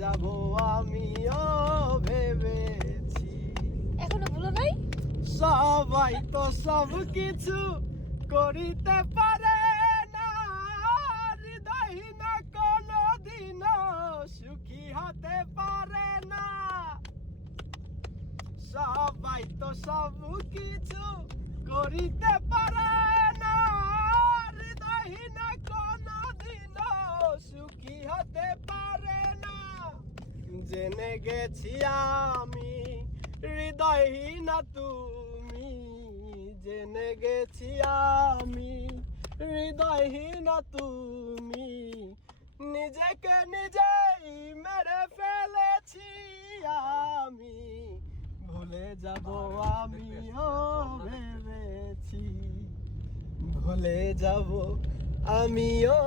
যাব আমিও ভেবেছি। এখনো ভুলো নাই? সবাই তো সব কিছু করিতে পারে না, হৃদয় না কোনো দিনও সুখী হতে পারে না। সবাই তো সব কিছু করিতে পারে না, হৃদয় না কোনো দিনও সুখী হতে পারে না। জেনে গেছি আমি হৃদয়হীন তুমি, জেনে গেছি আমি হৃদয়হীন তুমি। নিজেকে নিজেই মেরে ফেলেছি আমি, ভুলে যাব আমিও ভেবেছি, ভুলে যাব আমিও